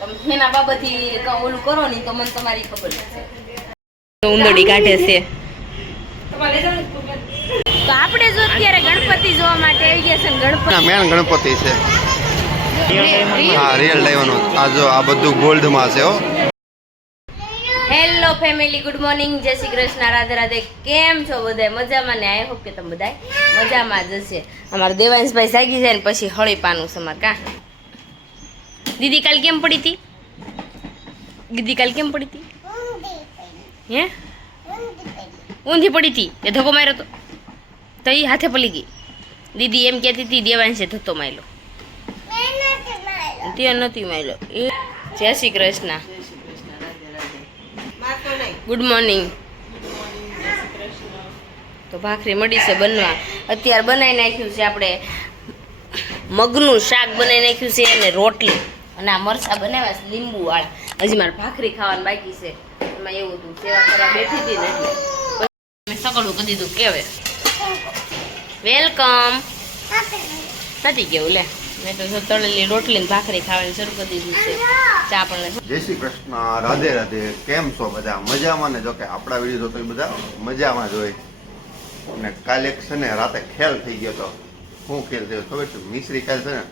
તમે એના બાબતથી ઓલું કરો ને તો મને તમારી ખબર છે. ઉંદડી કાઢે છે. તો આપણે જો અત્યારે ગણપતિ જોવા માટે આવી ગયા છે. ગણપતિ મેન ગણપતિ છે. હા રિયલ ડાયવાનો. આ જો આ બધું ગોલ્ડમાં છે હો. હેલો ફેમિલી, ગુડ મોર્નિંગ, જય શ્રી કૃષ્ણ, રાધે રાધે. કેમ છો બધા? મજામાં ને? આઈ હોપ કે તમે બધા મજામાં જ હશે. અમારા દેવાંશભાઈ જાગી જાય ને પછી હળી પાનું છે અમારે. કા દીદી કાલ કેમ પડી હતી? દીદી કાલ કેમ પડી હતી? હે ઊંધી પડી હતી. એ ધક્કો માર્યો તો એ હાથે પડી ગઈ. દીદી એમ કહેતી હતી દેવાંશે ધક્કો માર્યો. ત્યાં નથી માર્યો. એ જય શ્રી કૃષ્ણ, ગુડ મોર્નિંગ. તો ભાખરી મળી છે બનવા. અત્યારે બનાવી નાખ્યું છે આપણે મગનું શાક બનાવી નાખ્યું છે અને રોટલી અને આ મરચાં બનાવ્યા છે લીંબુ વાળા. હજી મારે ભાખરી ખાવાનું બાકી છે. એમાં એવું હતું સેવા કરવા બેઠી હતી ને એટલે મેં સકડું કરી દીધું. કેવે વેલકમ નથી કેવું લે. મેં તો તળેલી રોટલી ને ભાખરી ખાવાની શરૂ કરી દીધું છે. ચા પણ જય શ્રી કૃષ્ણ, રાધે રાધે. કેમ છો બધા? મજામાં ને? જો કે આપણા વિડીયો જોતો બધા મજામાં જ હોય. અને કાલે એક છે ને રાતે ખેલ થઈ ગયો હતો. શું ખેલ થયો ખબર છે? મિશ્રી ખેલ છે ને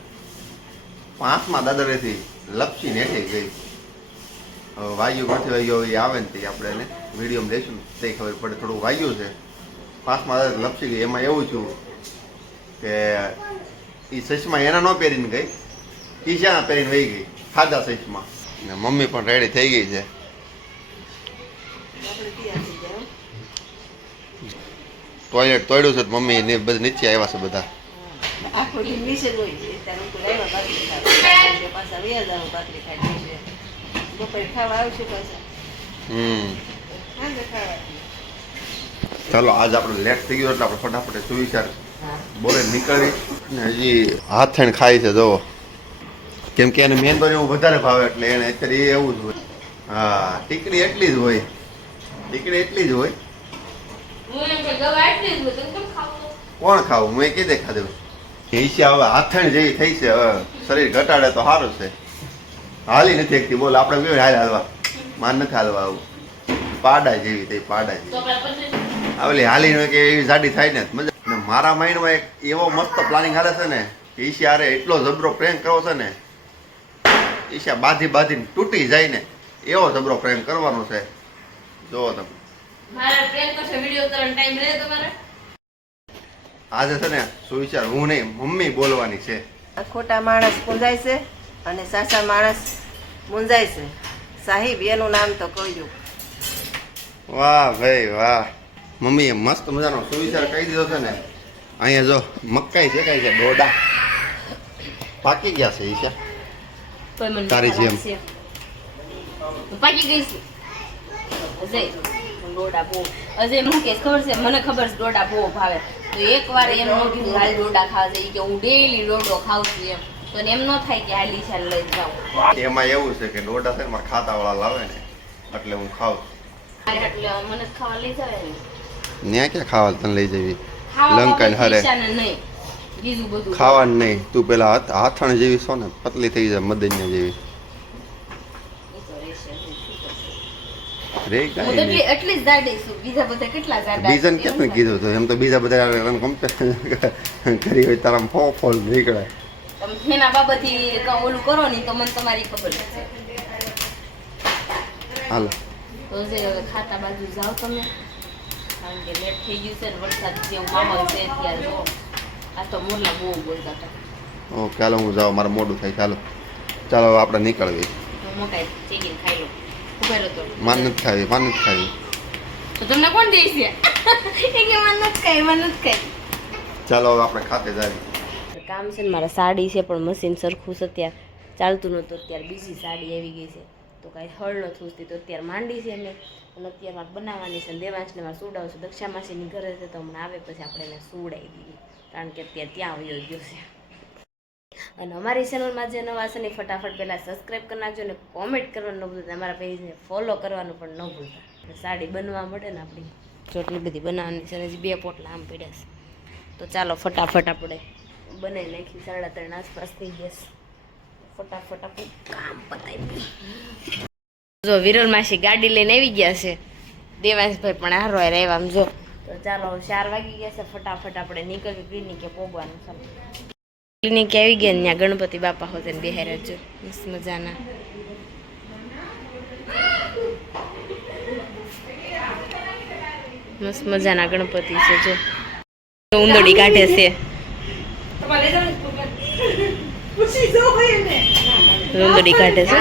5મા દાદરેથી લપસી નેઠી ગઈ. વાયુ નથી વાયુ એ આવે ને તે આપણે એને વિડીયોમાં લઈશું ને તે ખબર પડે. થોડું વાયુ છે. 5મા દાદર લપસી ગઈ. એમાં એવું છું કે એ સચમાં એના ન પહેરીને ગઈ, ઈશાના પહેરીને વહી ગઈ ખાધા સચમાં. ને મમ્મી પણ રેડી થઈ ગઈ છે. ટોયલેટ તોડ્યું છે મમ્મી ને બધા નીચે આવ્યા છે બધા. ચાલો આજ આપણે લેટ થઈ ગયો એટલે આપણે ફટાફટ સુવિચાર બોલે નીકળી. ને હજી હાથ થઈને ખાય છે જો. કેમ કે એને મેન તો એવું વધારે ભાવે એટલે એને અત્યારે એ એવું જ હોય. હા ટીકડી એટલી જ હોય. ટીકડી એટલી જ હોય. કોણ ખાવું? મેં કીધે ખાધું. ઈચ્છા હવે હાથણ જેવી થઈ છે. હવે શરીર ઘટાડે તો સારું છે. હાલી નથી એકથી. બોલ આપણે કેવી હાલ હાલવા? માન નથી હાલવા. આવું પાડા જેવી થઈ. પાડા જેવી આવેલી હાલી કે એવી જાડી થાય ને મજા. મારા માઇન્ડમાં એક એવો મસ્ત પ્લાનિંગ હાલે છે ને કે ઈશા અરે એટલો જબરો પ્રેમ કરવો છે ને. ઈશા બાંધીને તૂટી જાય ને એવો જબરો પ્રેમ કરવાનો છે. જોવો તમે. આજે છે ને સુવિચાર હું નહીં મમ્મી બોલવાની છે. ખોટા માણસ પૂંજાય છે અને સાચા માણસ મૂંઝાય છે. સાહિબ એનું નામ તો કહ્યું. વાહ ભાઈ વાહ. મમ્મીએ મસ્ત મજાનો સુવિચાર કહી દીધો છે ને. અહીંયા જો મકાઈ શેકાય છે. ડોડા પાકી ગયા છે ઈશા તારી જેમ. પાકી ગઈ છે અજય. ડોડા બહુ અજય હું કે ખબર છે? મને ખબર છે ડોડા બહુ ભાવે. તો એકવાર એમ ન કીધું હાલ ડોડા ખાવા જાય કે હું ડેઈલી ડોડો ખાઉં છું એમ. તો એમ ન થાય કે હાલ ઈશા લઈ જાઉં. એમાં એવું છે કે ડોડા છે ને મારા ખાતા વાળા લાવે ને એટલે હું ખાઉં. એટલે મને ખાવા લઈ જાવે ને ત્યાં ક્યાં ખાવા તને લઈ જવી? લંકા ને હરે ખાવાનું નહીં. તું પેલા હાથણ જેવી છો ને પતલી થઈ જાય મદનિયા જેવી. બીજાને કેમ ને કીધું તો? એમ તો બીજા બધા કમ્પેર કરી હોય તારા ફોલ નીકળે. એના બાબતથી ઓલું કરો ને તો મને તમારી ખબર છે. હાલો તો હવે ખાતા બાજુ જાઓ તમે, કારણ કે લેટ થઈ ગયું છે ને વરસાદ જેવું માહોલ છે અત્યારે. જો આ તો મોરલા બહુ બોલતા હતા. ઓકે ચાલો હું જાઉં, મારે મોડું થાય. ચાલો ચાલો આપણે નીકળવી. મકાઈ ચેકીને ખાઈ લો. ઉભા રહો તો. માન નથી ખાવી, માન નથી ખાવી. તો તમને કોણ દે છે? એ કે માન નથી ખાઈ, માન નથી ખાઈ. ચાલો હવે આપણે ખાતે જાય. કામ છે ને મારા સાડી છે પણ મશીન સરખું છે અત્યારે ચાલતું નહોતું. અત્યારે બીજી સાડી આવી ગઈ છે તો કાંઈ હળ ન થૂસતી. તો અત્યારે માંડી છે અમે અને અત્યારે મારે બનાવવાની છે. દેવાંશને મારે સુવડાવશું. દક્ષા માસીની ઘરે છે તો હમણાં આવે પછી આપણે એને સુવડાવી દઈએ કારણ કે અત્યારે ત્યાં વયો ગયો છે. અને અમારી ચેનલમાં જે નવા છે ને ફટાફટ પહેલાં સબસ્ક્રાઈબ કરી નાખજો અને કોમેન્ટ કરવાનું ન ભૂલતા. અમારા પેજને ફોલો કરવાનું પણ ન ભૂલતા. સાડી બનવા મળે ને આપણી ચોટલી બધી બનાવવાની છે. હજી 2 પોટલા આમ પડ્યા છે. તો ચાલો ફટાફટ આપણે બનાવી નાખી. 3:30 આસપાસ થઈ ગયા છે. ફટાફટ આપણું કામ પતાવી. જો વિરલ માસી ગાડી લઈને આવી ગયા છે, દેવાંશભાઈ પણ હારો રહેવા. આમ જો તો ચાલો 4 વાગી ગયા છે, ફટાફટ આપણે નીકળવી ક્લિનિકે પોગવાનું. ચાલો ક્લિનિકે આવી ગયા ને ત્યાં ગણપતિ બાપા હોતે ને બેહાર્યા જો મસ્ત મજાના. મસ્ત મજાના ગણપતિ છે જો ઉંદરડી કાઢે છે. ઉંદરડી કાઢે છે.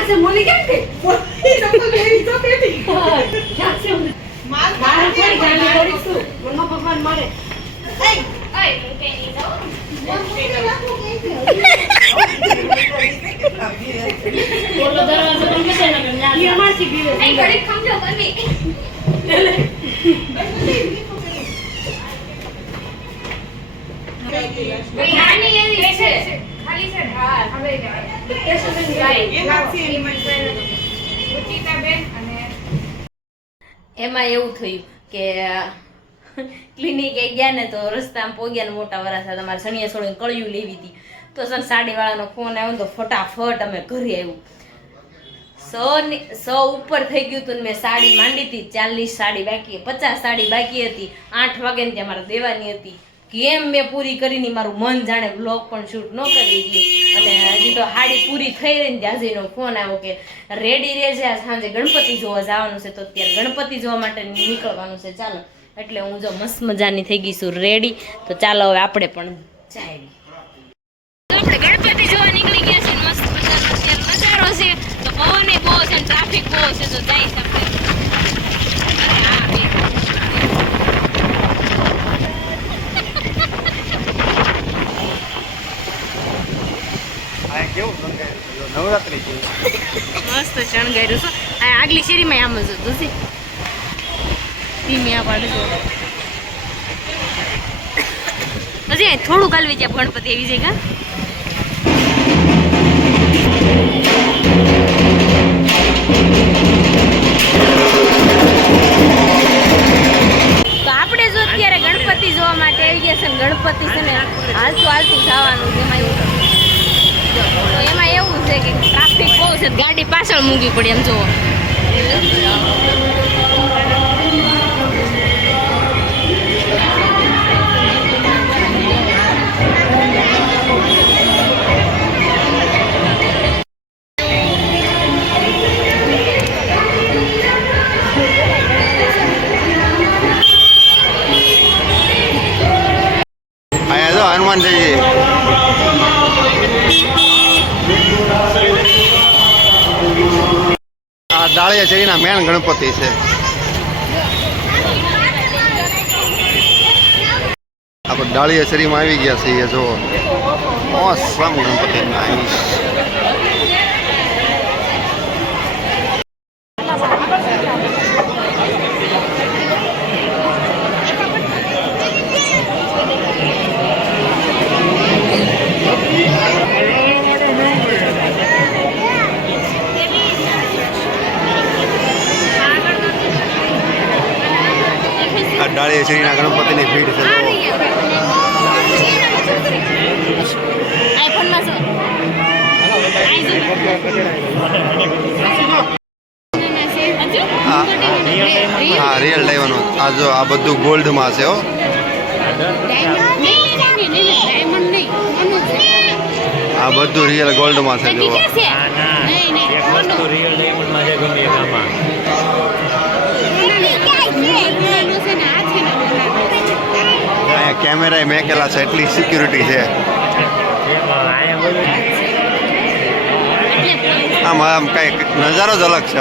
એમાં એવું થયું કે ક્લિનિકે ગયા ને તો રસ્તામાં પોગ્યા ને મોટા વરાસા તમારે સણિયા છોડીને કળિયું લેવી હતી. તો સર સાડીવાળાનો ફોન આવ્યો તો ફટાફટ અમે ઘરે આવ્યું. 100 ઉપર થઈ ગયું હતું ને મેં સાડી માંડી હતી. 40 સાડી બાકી, 50 સાડી બાકી હતી. 8 વાગે ને ત્યાં મારે દેવાની હતી. કેમ મેં પૂરી કરીને મારું મન જાણે બ્લોગ પણ શૂટ ન કરી હતી. અને હજી તો હાડી પૂરી થઈ રહી ને ત્યાંજીનો ફોન આવ્યો કે રેડી રહેજે, સાંજે ગણપતિ જોવા જવાનું છે. તો અત્યારે ગણપતિ જોવા માટે નીકળવાનું છે. ચાલો એટલે હું જો મસ્ત મજાની થઈ ગઈ છું રેડી. તો ચાલો હવે આપણે પણ જાય. આપણે ગણપતિ જોવા નીકળી ગયા છે. મસ્ત મજાનો નજારો છે. તો પવન બહુ છે, ટ્રાફિક બહુ છે. તો જઈશ આપણે. નવરાત્રી મસ્ત શણગાર્યું છે. આગલી શેરીમાં આમ જ હતું ધીમે આ પાડજો. હજી થોડું કાલવી ત્યાં ગણપતિ આવી જાય. તો આપણે જો અત્યારે ગણપતિ જોવા માટે આવી ગયા છે. ગણપતિ છે ને હાલતું હાલતું જવાનું છે. એમાં એવું છે કે ટ્રાફિક બહુ છે, ગાડી પાછળ મૂકવી પડે. એમ જુઓ હનુમાનજી આ ડાળિયા શેરીના મેન ગણપતિ છે. આપણે ડાળિયા શેરીમાં આવી ગયા છીએ. જો ઓસમ ગણપતિ ડાળિયા શેરીના ગણપતિની ભીડ છે. હા રિયલ લેવાનું. આ જો આ બધું ગોલ્ડમાં છે. હો આ બધું રિયલ ગોલ્ડમાં છે. જો કેમેરા મેકેલા છે, એટલી સિક્યુરિટી છે. આમ આમ કઈ નજારો જ અલગ છે.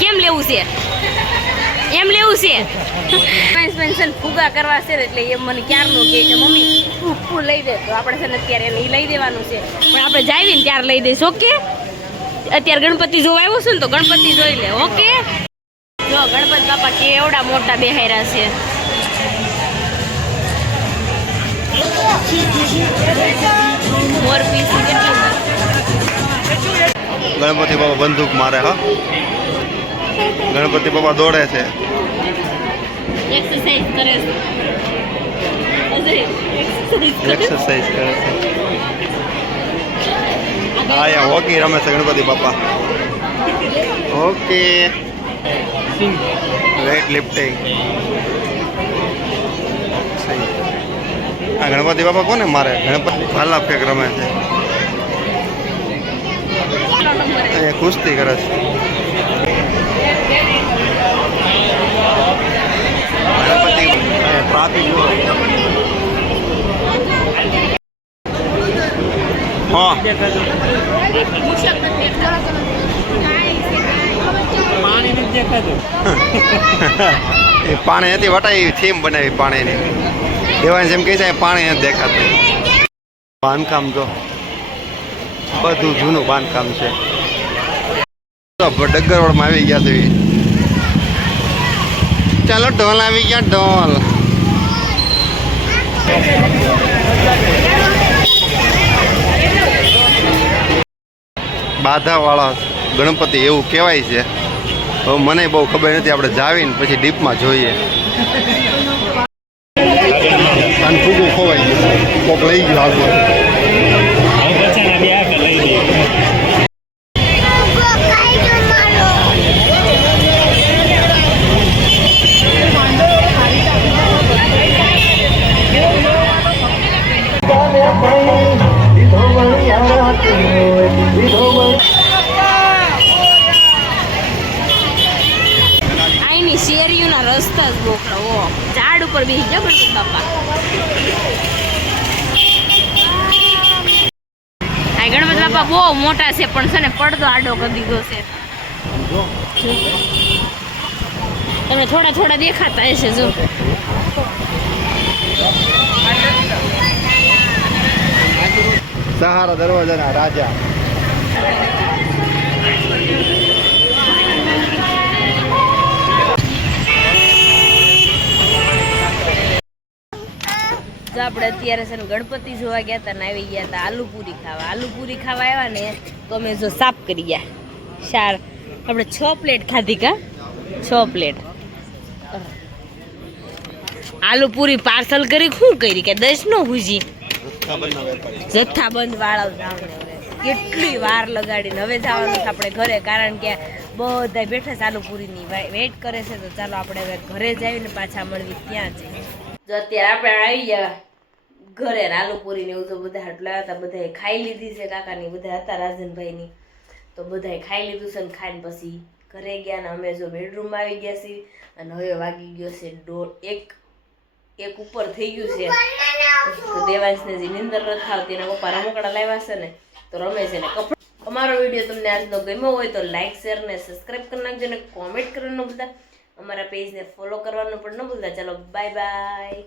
કેમ લેવું છે? એમ લેવું છે. પેન્શન ફુગા કરવા છે એટલે એમ મને ક્યારનું કહે છે મમ્મી તું લઈ દે. તો આપણે છે ને અત્યારે એને લઈ દેવાનું છે. પણ આપણે જાવી ને ત્યારે લઈ દઈશ. ઓકે અત્યારે ગણપતિ જોવા આવ્યો છે ને તો ગણપતિ જોઈ લે. ઓકે જો ગણપતિ બાપા કેવડા મોટા બેહાર્યા છે. મોરપીસ કેટલી ગણપતિ બાપા બંદૂક મારે. હા ગણપતિ બાપા દોડે છે. એક્સરસાઇઝ કરે છે. એક્સરસાઇઝ કરે છે. અહીંયા હોકી રમે છે Ganpati Bappa. Okay. Weight lifting. આ ગણપતિ બાપા કોને મારે? ગણપતિ ભાલા ફેંક રમે છે. અહીંયા કુસ્તી કરે છે. ગણપતિ ટ્રાફિક હા એ પાણી નથી વટાઈ થીમ બનાવી પાણીની. દેવાંશ એમ કહે છે પાણી નથી દેખાતું. બાંધકામ તો બધું જૂનું બાંધકામ છે. ડગરવાડમાં આવી ગયા છે. ચાલો ઢોલ આવી ગયા ઢોલ. બાધાવાળા ગણપતિ એવું કહેવાય છે. હવે મને બહુ ખબર નથી. આપણે જાવીને પછી ડીપમાં જોઈએ. અને ફૂગું ખોવાઈ ગયું. કોક લઈ ગયું આગળ. અહીંની શેરીઓના રસ્તા જ બોકડા. ઝાડ ઉપર બેસી જાવ ગણપતિ બાપા. આ ગણપતિ બાપા બહુ મોટા છે પણ છે ને પડદો આડો કરી દીધો છે. તમને થોડા થોડા દેખાતા હશે જો. સહારા દરવાજાના રાજા. જો આપણે અત્યારે છે ને ગણપતિ જોવા ગયા હતા ને આવી ગયા હતા આલુપુરી ખાવા. આલુપુરી ખાવા આવ્યા ને તો અમે જો સાફ કરી ગયા. આપણે 6 પ્લેટ ખાધી કા 6 પ્લેટ આલુપુરી પાર્સલ કરી. શું કરી કે 10 નો હુજી જથ્થાબંધ વાળા કેટલી વાર લગાડીને હવે જવાનું છે આપણે ઘરે. કારણ કે બધા બેઠા છે આલુપુરીની વેઇટ કરે છે. તો ચાલો આપણે હવે ઘરે જઈને પાછા મળવી ત્યાં જઈએ. જો અત્યારે આપણે આવી ગયા ઘરે ને આલુપુરી ને એવું તો બધા હટલા હતા. બધાએ ખાઈ લીધી છે. કાકાની બધા હતા રાજનભાઈની તો બધાએ ખાઈ લીધું છે. ને ખાઈને પછી ઘરે ગયા ને અમે જો બેડરૂમમાં આવી ગયા છીએ. અને હવે વાગી ગયો છે 1 ઉપર થઈ ગયું છે. તો દેવાંશને જે નીંદર નથી આવતી એના પપ્પા રમકડા લાવ્યા છે ને તો રમે છે ને કપડા. અમારો વિડીયો તમને આજનો ગમ્યો હોય તો લાઈક શેર ને સબસ્ક્રાઈબ કરી નાખજો ને કોમેન્ટ કરવાનું ન ભૂલતા. અમારા પેજને ફોલો કરવાનું પણ ન ભૂલતા. ચાલો બાય બાય.